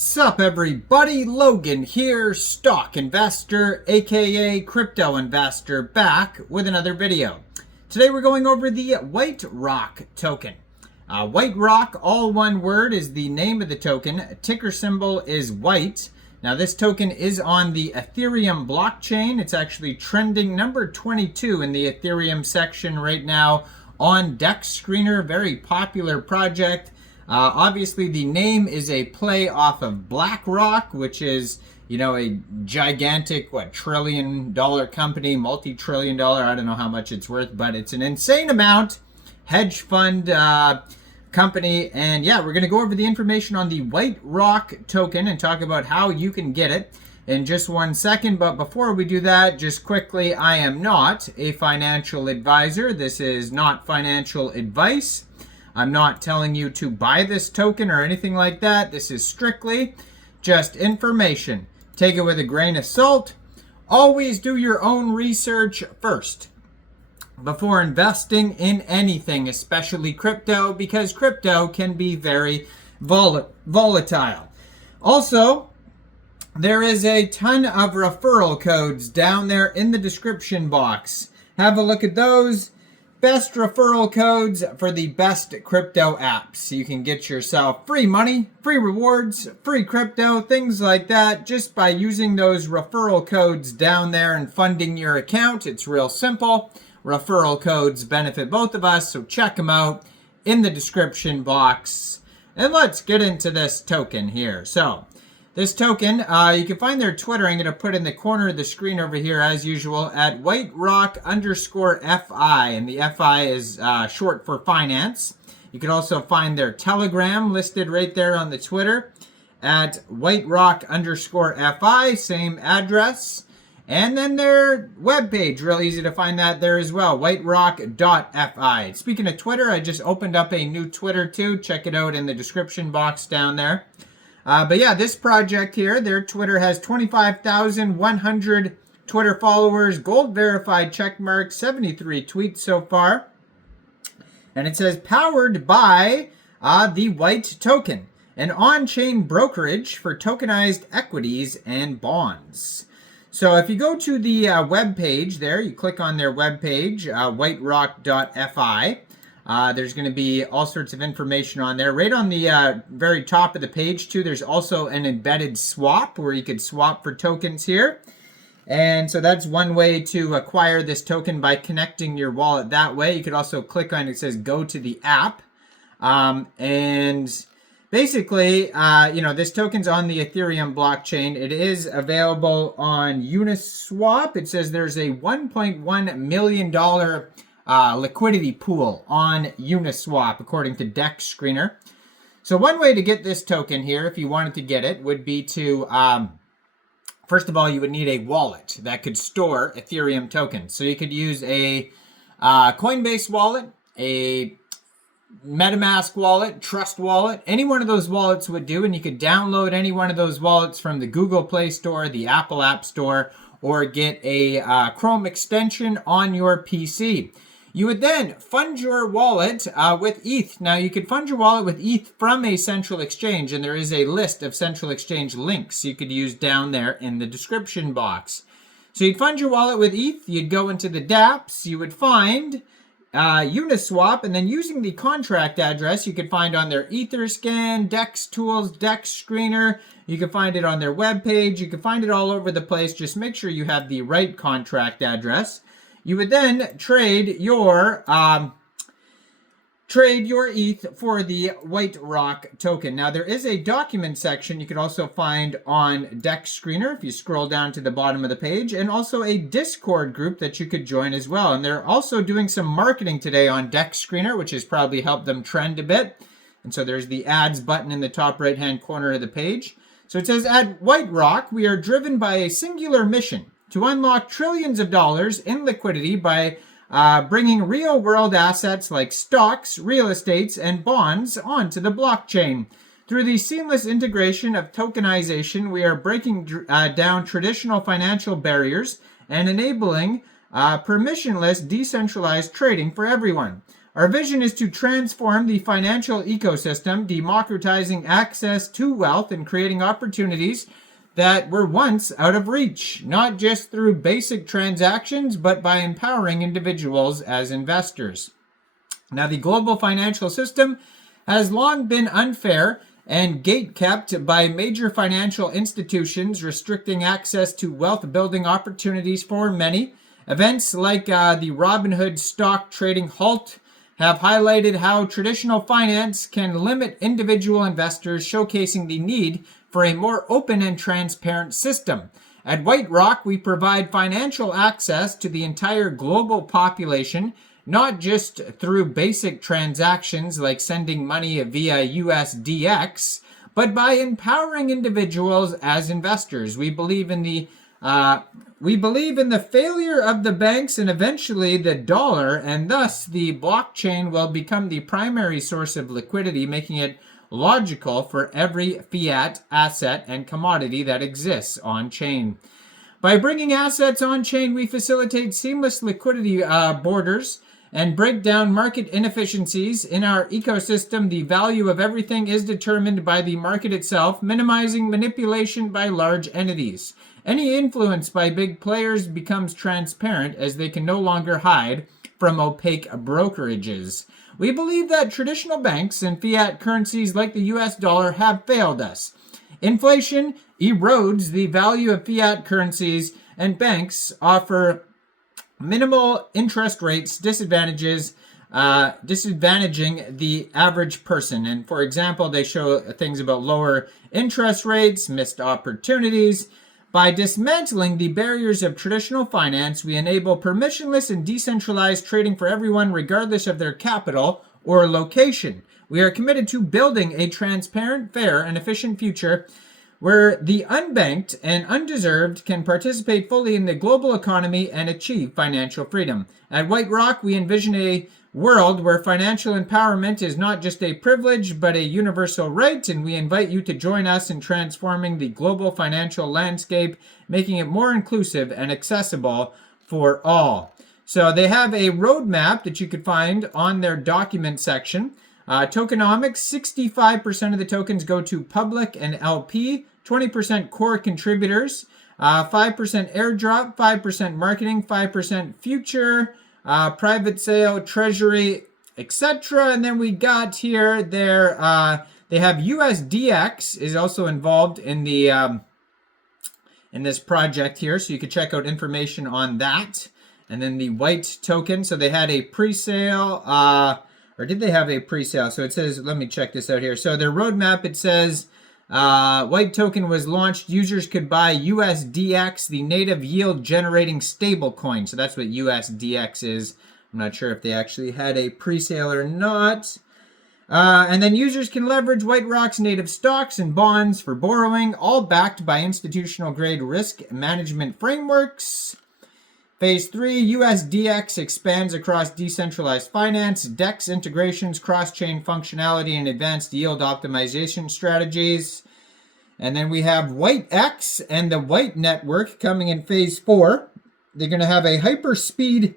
Sup everybody, Logan here, stock investor aka crypto investor, back with another video. Today we're going over the Whiterock token. Whiterock, all one word, is the name of the token. Ticker symbol is white. Now this token is on the Ethereum blockchain. It's actually trending number 22 in the Ethereum section right now on DEX Screener, very popular project. Obviously, the name is a play off of BlackRock, which is, a gigantic, trillion-dollar company, multi-trillion-dollar, I don't know how much it's worth, but it's an insane amount, hedge fund company. And yeah, we're going to go over the information on the Whiterock token and talk about how you can get it in just 1 second. But before we do that, just quickly, I am not a financial advisor. This is not financial advice. I'm not telling you to buy this token or anything like that. This is strictly just information. Take it with a grain of salt. Always do your own research first before investing in anything, especially crypto, because crypto can be very volatile. Also, there is a ton of referral codes down there in the description box. Have a look at those. Best referral codes for the best crypto apps. You can get yourself free money, free rewards, free crypto, things like that, just by using those referral codes down there and funding your account. It's real simple. Referral codes benefit both of us, so check them out in the description box. And let's get into this token here. So this token, you can find their Twitter. I'm going to put in the corner of the screen over here, as usual, at Whiterock_FI. And the FI is short for finance. You can also find their Telegram listed right there on the Twitter at Whiterock_FI, same address. And then their webpage, real easy to find that there as well, whiterock.fi. Speaking of Twitter, I just opened up a new Twitter too. Check it out in the description box down there. But yeah, this project here, their Twitter has 25,100 Twitter followers, gold verified checkmark, 73 tweets so far. And it says powered by the White token, an on-chain brokerage for tokenized equities and bonds. So if you go to the web page there, you click on their web page, whiterock.fi. There's going to be all sorts of information on there. Right on the very top of the page, too, there's also an embedded swap where you could swap for tokens here. And so that's one way to acquire this token, by connecting your wallet that way. You could also click on it says go to the app. And basically, this token's on the Ethereum blockchain. It is available on Uniswap. It says there's a $1.1 million liquidity pool on Uniswap, according to DEX Screener. So one way to get this token here, if you wanted to get it, would be to, first of all, you would need a wallet that could store Ethereum tokens. So you could use a Coinbase wallet, a MetaMask wallet, Trust wallet. Any one of those wallets would do, and you could download any one of those wallets from the Google Play Store, the Apple App Store, or get a Chrome extension on your PC. You would then fund your wallet with ETH. Now, you could fund your wallet with ETH from a central exchange, and there is a list of central exchange links you could use down there in the description box. So you'd fund your wallet with ETH, you'd go into the dApps, you would find Uniswap, and then using the contract address, you could find on their Etherscan, DEX Tools, DEX Screener. You can find it on their webpage. You can find it all over the place. Just make sure you have the right contract address. You would then trade your ETH for the Whiterock token. Now, there is a document section you could also find on DEX Screener if you scroll down to the bottom of the page, and also a Discord group that you could join as well. And they're also doing some marketing today on DEX Screener, which has probably helped them trend a bit. And so there's the ads button in the top right-hand corner of the page. So it says, at Whiterock, we are driven by a singular mission to unlock trillions of dollars in liquidity by bringing real-world assets like stocks, real estates, and bonds onto the blockchain. Through the seamless integration of tokenization, we are breaking down traditional financial barriers and enabling permissionless, decentralized trading for everyone. Our vision is to transform the financial ecosystem, democratizing access to wealth and creating opportunities that were once out of reach, not just through basic transactions, but by empowering individuals as investors. Now, the global financial system has long been unfair and gate-kept by major financial institutions, restricting access to wealth-building opportunities for many. Events like the Robinhood stock trading halt have highlighted how traditional finance can limit individual investors, showcasing the need for a more open and transparent system. At Whiterock, we provide financial access to the entire global population, not just through basic transactions like sending money via Usdx, but by empowering individuals as investors. We believe in the failure of the banks and eventually the dollar, and thus the blockchain will become the primary source of liquidity, making it logical for every fiat asset and commodity that exists on-chain. By bringing assets on-chain, we facilitate seamless liquidity borders and break down market inefficiencies. In our ecosystem, the value of everything is determined by the market itself, minimizing manipulation by large entities. Any influence by big players becomes transparent as they can no longer hide from opaque brokerages. We believe that traditional banks and fiat currencies like the US dollar have failed us. Inflation erodes the value of fiat currencies, and banks offer minimal interest rates, disadvantaging the average person. And for example, they show things about lower interest rates, missed opportunities. By dismantling the barriers of traditional finance, we enable permissionless and decentralized trading for everyone, regardless of their capital or location. We are committed to building a transparent, fair, and efficient future where the unbanked and undeserved can participate fully in the global economy and achieve financial freedom. At Whiterock, we envision a world where financial empowerment is not just a privilege, but a universal right, and we invite you to join us in transforming the global financial landscape, making it more inclusive and accessible for all. So they have a roadmap that you could find on their document section. Tokenomics, 65% of the tokens go to public and LP, 20% core contributors, 5% airdrop, 5% marketing, 5% future, private sale, treasury, etc. And then we got here their they have Usdx is also involved in the in this project here, so you could check out information on that. And then the white token, so they had a pre-sale, or did they have a pre-sale? So it says, let me check this out here. So their roadmap, it says white token was launched. Users could buy Usdx, the native yield generating stablecoin. So that's what Usdx is. I'm not sure if they actually had a pre-sale or not. And then users can leverage Whiterock's native stocks and bonds for borrowing, all backed by institutional grade risk management frameworks. Phase 3, Usdx expands across decentralized finance, DEX integrations, cross-chain functionality, and advanced yield optimization strategies. And then we have WEEX and the White Network coming in Phase 4. They're going to have a hyper-speed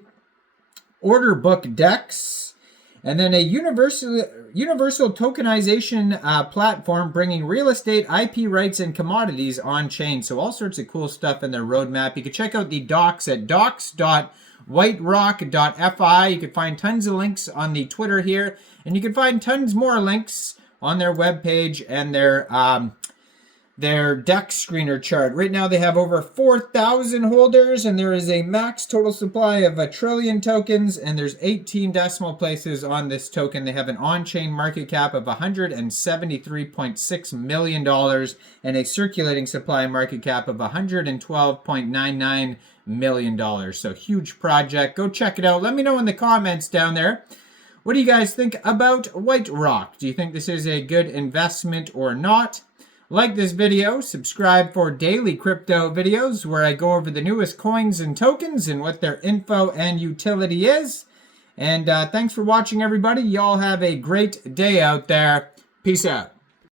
order book DEX, and then a universal tokenization platform bringing real estate, IP rights, and commodities on-chain. So all sorts of cool stuff in their roadmap. You can check out the docs at docs.whiterock.fi. You can find tons of links on the Twitter here, and you can find tons more links on their webpage and their DEX screener chart. Right now they have over 4,000 holders, and there is a max total supply of 1 trillion tokens, and there's 18 decimal places on this token. They have an on-chain market cap of $173.6 million and a circulating supply market cap of $112.99 million. So huge project. Go check it out. Let me know in the comments down there. What do you guys think about Whiterock? Do you think this is a good investment or not? Like this video, subscribe for daily crypto videos where I go over the newest coins and tokens and what their info and utility is. And thanks for watching, everybody. Y'all have a great day out there. Peace out.